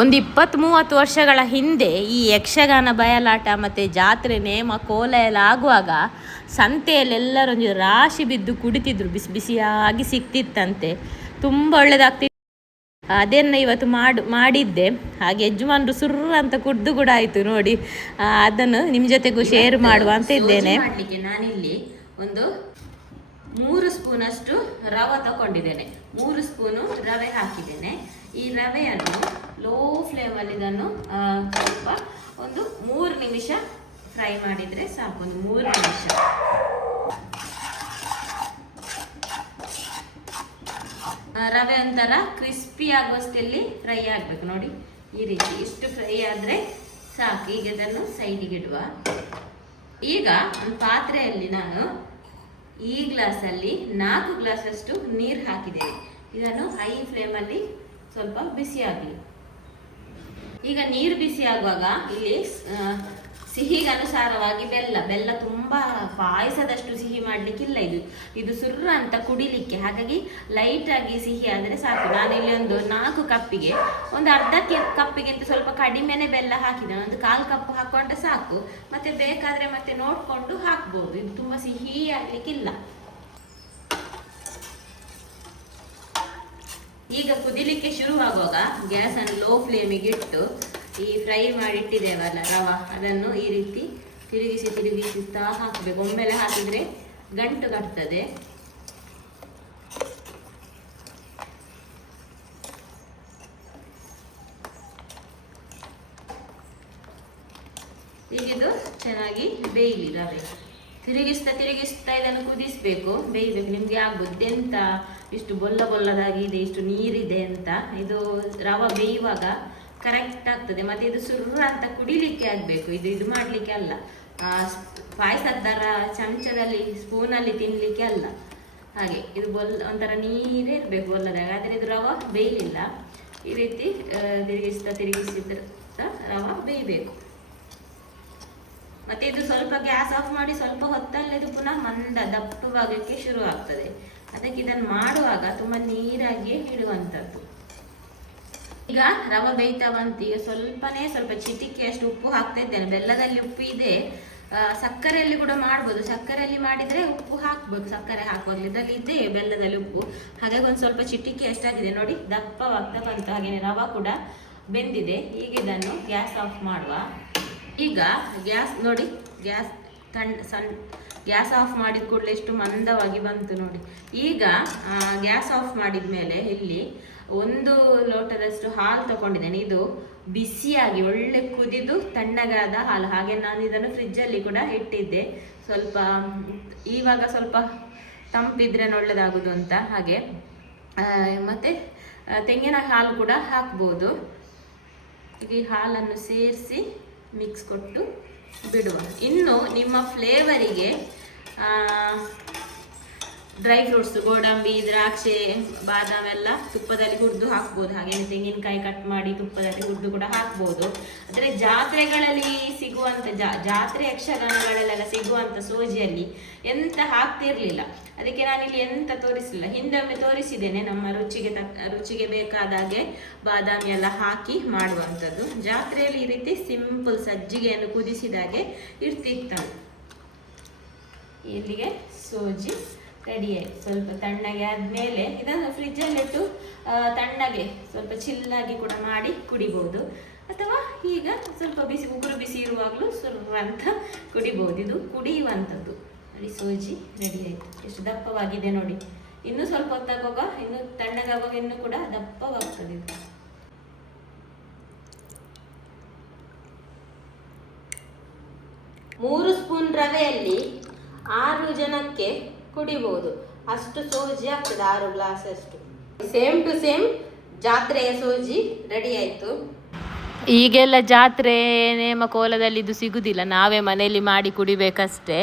ಒಂದು ಇಪ್ಪತ್ತು ಮೂವತ್ತು ವರ್ಷಗಳ ಹಿಂದೆ ಈ ಯಕ್ಷಗಾನ ಬಯಲಾಟ ಮತ್ತು ಜಾತ್ರೆ ನೇಮ ಕೋಲ ಎಲ್ಲ ಆಗುವಾಗ ಸಂತೆಯಲ್ಲೆಲ್ಲರೊಂದು ರಾಶಿ ಬಿದ್ದು ಕುಡಿತಿದ್ರು, ಬಿಸಿ ಬಿಸಿಯಾಗಿ ಸಿಕ್ತಿತ್ತಂತೆ. ತುಂಬ ಒಳ್ಳೆದಾಗ್ತಿತ್ತು ಅದನ್ನು ಇವತ್ತು ಮಾಡು, ಮಾಡಿದ್ದೆ. ಹಾಗೆ ಯಜಮಾನ್ರು ಸುರ್ರ ಅಂತ ಕುಡ್ದು ಕೂಡ ಆಯಿತು ನೋಡಿ. ಅದನ್ನು ನಿಮ್ಮ ಜೊತೆಗೂ ಶೇರ್ ಮಾಡುವ ಅಂತ ಇದ್ದೇನೆ. ನಾನಿಲ್ಲಿ ಒಂದು ಮೂರು ಸ್ಪೂನಷ್ಟು ರವೆ ತಗೊಂಡಿದ್ದೇನೆ. ಮೂರು ಸ್ಪೂನು ರವೆ ಹಾಕಿದ್ದೇನೆ. ಈ ರವೆಯನ್ನು ಲೋ ಫ್ಲೇಮಲ್ಲಿ ಇದನ್ನು ಸ್ವಲ್ಪ ಒಂದು ಮೂರು ನಿಮಿಷ ಫ್ರೈ ಮಾಡಿದರೆ ಸಾಕು, ಒಂದು ಮೂರು ನಿಮಿಷ. ರವೆ ಒಂಥರ ಕ್ರಿಸ್ಪಿ ಆಗುವಷ್ಟಲ್ಲಿ ಫ್ರೈ ಆಗಬೇಕು ನೋಡಿ. ಈ ರೀತಿ ಇಷ್ಟು ಫ್ರೈ ಆದರೆ ಸಾಕು. ಈಗ ಇದನ್ನು ಸೈಡಿಗೆ ಇಡುವ. ಈಗ ಒಂದು ಪಾತ್ರೆಯಲ್ಲಿ ನಾನು ಈ ಗ್ಲಾಸಲ್ಲಿ ನಾಲ್ಕು ಗ್ಲಾಸಷ್ಟು ನೀರು ಹಾಕಿದ್ದೇವೆ. ಇದನ್ನು ಹೈ ಫ್ಲೇಮಲ್ಲಿ ಸ್ವಲ್ಪ ಬಿಸಿ ಆಗಲಿ ಈಗ ನೀರು ಬಿಸಿ ಆಗುವಾಗ ಇಲ್ಲಿ ಸಿಹಿಗೆ ಅನುಸಾರವಾಗಿ ಬೆಲ್ಲ. ಬೆಲ್ಲ ತುಂಬಾ ಪಾಯಸದಷ್ಟು ಸಿಹಿ ಮಾಡ್ಲಿಕ್ಕಿಲ್ಲ ಇದು. ಇದು ಸುರ್ರ ಅಂತ ಕುಡಿಲಿಕ್ಕೆ. ಹಾಗಾಗಿ ಲೈಟ್ ಆಗಿ ಸಿಹಿ ಆದರೆ ಸಾಕು. ನಾನು ಇಲ್ಲಿ ಒಂದು ನಾಲ್ಕು ಕಪ್ಪಿಗೆ, ಒಂದು ಅರ್ಧ ಕಪ್ಪಿಗೆ ಅಂತ ಸ್ವಲ್ಪ ಕಡಿಮೆನೆ ಬೆಲ್ಲ ಹಾಕಿದ್ದೇನೆ. ಒಂದು ಕಾಲು ಕಪ್ ಹಾಕೊಂಡ್ರೆ ಸಾಕು. ಮತ್ತೆ ಬೇಕಾದ್ರೆ ಮತ್ತೆ ನೋಡ್ಕೊಂಡು ಹಾಕ್ಬಹುದು ಇದು ತುಂಬಾ ಸಿಹಿ ಆಗ್ಲಿಕ್ಕಿಲ್ಲ. ಈಗ ಕುದಿಲಿಕ್ಕೆ ಗ್ಯಾಸ್ ಅನ್ನು ಲೋ ಫ್ಲೇಮಿಗೆ ಇಟ್ಟು ಈ ಫ್ರೈ ಮಾಡಿಟ್ಟಿದ್ದೇವಲ್ಲ ರವ. ಅದನ್ನು ಈ ರೀತಿ ತಿರುಗಿಸಿ ತಿರುಗಿಸುತ್ತಾ ಹಾಕಬೇಕು. ಒಮ್ಮೆಲೆ ಹಾಕಿದ್ರೆ ಗಂಟು ಕಟ್ತದೆ. ಈಗಿದು ಚೆನ್ನಾಗಿ ಬೇಯಲಿ ರವೆ. ತಿರುಗಿಸ್ತಾ ತಿರುಗಿಸ್ತಾ ಇದನ್ನು ಕುದಿಸ್ಬೇಕು. ಬೇಯಬೇಕು. ನಿಮ್ಗೆ ಆಗ್ಬೋದು ಎಂತ? ಇಷ್ಟು ಬೊಲ್ಲ ಬೊಲ್ಲದಾಗಿದೆ, ಇಷ್ಟು ನೀರಿದೆ ಅಂತ. ಇದು ರವ ಬೇಯುವಾಗ ಕರೆಕ್ಟ್ ಆಗ್ತದೆ. ಮತ್ತೆ ಇದು ಸುರ್ರ ಅಂತ ಕುಡಿಲಿಕ್ಕೆ ಆಗ್ಬೇಕು. ಇದು ಇದು ಮಾಡ್ಲಿಕ್ಕೆ ಅಲ್ಲ. ಪಾಯಸದ ಥರ ಚಮಚದಲ್ಲಿ, ಸ್ಪೂನಲ್ಲಿ ತಿನ್ಲಿಕ್ಕೆ ಅಲ್ಲ. ಹಾಗೆ, ಇದು ಬೊಲ್, ಒಂಥರ ನೀರೇ ಇರಬೇಕು ಬೊಲ್ಲದಾಗ. ಆದರೆ ಇದು ರವ ಬೇಯಲಿಲ್ಲ ಈ ರೀತಿ ತಿರುಗಿಸ್ತಾ ತಿರುಗಿಸಿದ ರವ ಬೇಯಬೇಕು. ಮತ್ತೆ ಇದು ಸ್ವಲ್ಪ ಗ್ಯಾಸ್ ಆಫ್ ಮಾಡಿ ಸ್ವಲ್ಪ ಹೊತ್ತಲ್ಲಿ ಇದು ಪುನಃ ಮಂದ, ದಪ್ಪವಾಗಕ್ಕೆ ಶುರು ಆಗ್ತದೆ ಅದಕ್ಕೆ ಇದನ್ನು ಮಾಡುವಾಗ ತುಂಬಾ ನೀರಾಗಿಯೇ ಇಡುವಂಥದ್ದು. ಈಗ ರವೆ ಬೇಯ್ತಾ ಬಂತು. ಈಗ ಸ್ವಲ್ಪನೇ ಸ್ವಲ್ಪ ಚಿಟಿಕೆಯಷ್ಟು ಉಪ್ಪು ಹಾಕ್ತಾ ಇದ್ದೇನೆ. ಬೆಲ್ಲದಲ್ಲಿ ಉಪ್ಪು ಇದೆ ಸಕ್ಕರೆಯಲ್ಲಿ ಕೂಡ ಮಾಡ್ಬೋದು. ಸಕ್ಕರೆಯಲ್ಲಿ ಮಾಡಿದರೆ ಉಪ್ಪು ಹಾಕ್ಬೋದು. ಸಕ್ಕರೆ ಹಾಕುವಾಗಲಿ ಇದರಲ್ಲಿ ಇದೆ ಬೆಲ್ಲದಲ್ಲಿ ಉಪ್ಪು. ಹಾಗಾಗಿ ಒಂದು ಸ್ವಲ್ಪ ಚಿಟಿಕೆ ಎಷ್ಟಾಗಿದೆ ನೋಡಿ, ದಪ್ಪವಾಗ್ತಾ ಬಂತು. ಹಾಗೆಯೇ ರವೆ ಕೂಡ ಬೆಂದಿದೆ. ಈಗ ಇದನ್ನು ಗ್ಯಾಸ್ ಆಫ್ ಮಾಡುವ. ಈಗ ಗ್ಯಾಸ್ ನೋಡಿ, ಗ್ಯಾಸ್ ತಣ್ಣ ಸಣ್ಣ ಗ್ಯಾಸ್ ಆಫ್ ಮಾಡಿದ ಕೂಡಲೇ ಎಷ್ಟು ಮಂದವಾಗಿ ಬಂತು ನೋಡಿ. ಈಗ ಗ್ಯಾಸ್ ಆಫ್ ಮಾಡಿದ ಮೇಲೆ ಇಲ್ಲಿ ಒಂದು ಲೋಟದಷ್ಟು ಹಾಲು ತಗೊಂಡಿದ್ದೇನೆ. ಇದು ಬಿಸಿಯಾಗಿ ಒಳ್ಳೆ ಕುದಿದು ತಣ್ಣಗಾದ ಹಾಲು. ಹಾಗೆ ನಾನು ಇದನ್ನು ಫ್ರಿಜ್ಜಲ್ಲಿ ಕೂಡ ಇಟ್ಟಿದ್ದೆ. ಸ್ವಲ್ಪ, ಇವಾಗ ಸ್ವಲ್ಪ ತಂಪಿದ್ರೆ ಒಳ್ಳೆಯದಾಗೋದು ಅಂತ. ಹಾಗೆ ಮತ್ತೆ ತೆಂಗಿನ ಹಾಲು ಕೂಡ ಹಾಕ್ಬೋದು. ಈ ಹಾಲನ್ನು ಸೇರಿಸಿ ಮಿಕ್ಸ್ ಕೊಟ್ಟು ಬಿಡುವ. ಇನ್ನು ನಿಮ್ಮ ಫ್ಲೇವರಿಗೆ ಡ್ರೈ ಫ್ರೂಟ್ಸ್ ಗೋಡಂಬಿ, ದ್ರಾಕ್ಷಿ, ಬಾದಾಮ್ ಎಲ್ಲ ತುಪ್ಪದಲ್ಲಿ ಹುರಿದು ಹಾಕ್ಬೋದು. ಹಾಗೆ ತೆಂಗಿನಕಾಯಿ ಕಟ್ ಮಾಡಿ ತುಪ್ಪದಲ್ಲಿ ಹುರಿದು ಕೂಡ ಹಾಕ್ಬೋದು. ಅಂದರೆ ಜಾತ್ರೆಗಳಲ್ಲಿ ಸಿಗುವಂಥ ಜಾತ್ರೆ ಯಕ್ಷಗಾನಗಳಲ್ಲೆಲ್ಲ ಸಿಗುವಂಥ ಸೋಜಿಯಲ್ಲಿ ಎಂತ ಹಾಕ್ತಿರ್ಲಿಲ್ಲ. ಅದಕ್ಕೆ ನಾನಿಲ್ಲಿ ಎಂತ ತೋರಿಸಲಿಲ್ಲ. ಹಿಂದೊಮ್ಮೆ ತೋರಿಸಿದ್ದೇನೆ. ನಮ್ಮ ರುಚಿಗೆ ತಕ್ಕ ರುಚಿಗೆ ಬೇಕಾದ ಹಾಗೆ ಬಾದಾಮಿ ಎಲ್ಲ ಹಾಕಿ ಮಾಡುವಂಥದ್ದು. ಜಾತ್ರೆಯಲ್ಲಿ ಈ ರೀತಿ ಸಿಂಪಲ್ ಸಜ್ಜಿಗೆಯನ್ನು ಕುದಿಸಿದಾಗೆ ಇರ್ತಿತ್ತು. ಇಲ್ಲಿಗೆ ಸೋಜಿ. ರೆಡಿ ಆಯಿತು. ಸ್ವಲ್ಪ ತಣ್ಣಗೆ ಆದಮೇಲೆ ಇದನ್ನು ಫ್ರಿಜ್ಜಲ್ಲಿಟ್ಟು ತಣ್ಣಗೆ ಸ್ವಲ್ಪ ಚಿಲ್ಲಾಗಿ ಕೂಡ ಮಾಡಿ ಕುಡಿಬೋದು. ಅಥವಾ ಈಗ ಸ್ವಲ್ಪ ಬಿಸಿ, ಉಗುರು ಬಿಸಿ ಇರುವಾಗಲೂ ಸ್ವಲ್ಪ ಅಂತ ಕುಡಿಬೋದು. ಇದು ಕುಡಿಯುವಂಥದ್ದು. ನೋಡಿ, ಸೋಜಿ ರೆಡಿ ಆಯಿತು. ಎಷ್ಟು ದಪ್ಪವಾಗಿದೆ ನೋಡಿ. ಇನ್ನೂ ಸ್ವಲ್ಪ ಹೊತ್ತಾಗುವಾಗ, ಇನ್ನು ತಣ್ಣಗಾಗುವಾಗ ಇನ್ನೂ ಕೂಡ ದಪ್ಪವಾಗ್ತದೆ ಮೂರು ಸ್ಪೂನ್ ರವೆಯಲ್ಲಿ ಆರು ಜನಕ್ಕೆ ಕುಡಿಬಹುದು ಅಷ್ಟು ಸೋಜಿ ಆಗ್ತದೆ, ಆರು ಗ್ಲಾಸ್ ಅಷ್ಟು. ಸೇಮ್ ಟು ಸೇಮ್ ಜಾತ್ರೆಯ ಸೋಜಿ ರೆಡಿ ಆಯ್ತು. ಈಗೆಲ್ಲ ಜಾತ್ರೆ ನೇಮ ಕೋಲದಲ್ಲಿ ಇದು ಸಿಗುದಿಲ್ಲ. ನಾವೇ ಮನೆಯಲ್ಲಿ ಮಾಡಿ ಕುಡಿಬೇಕಷ್ಟೇ.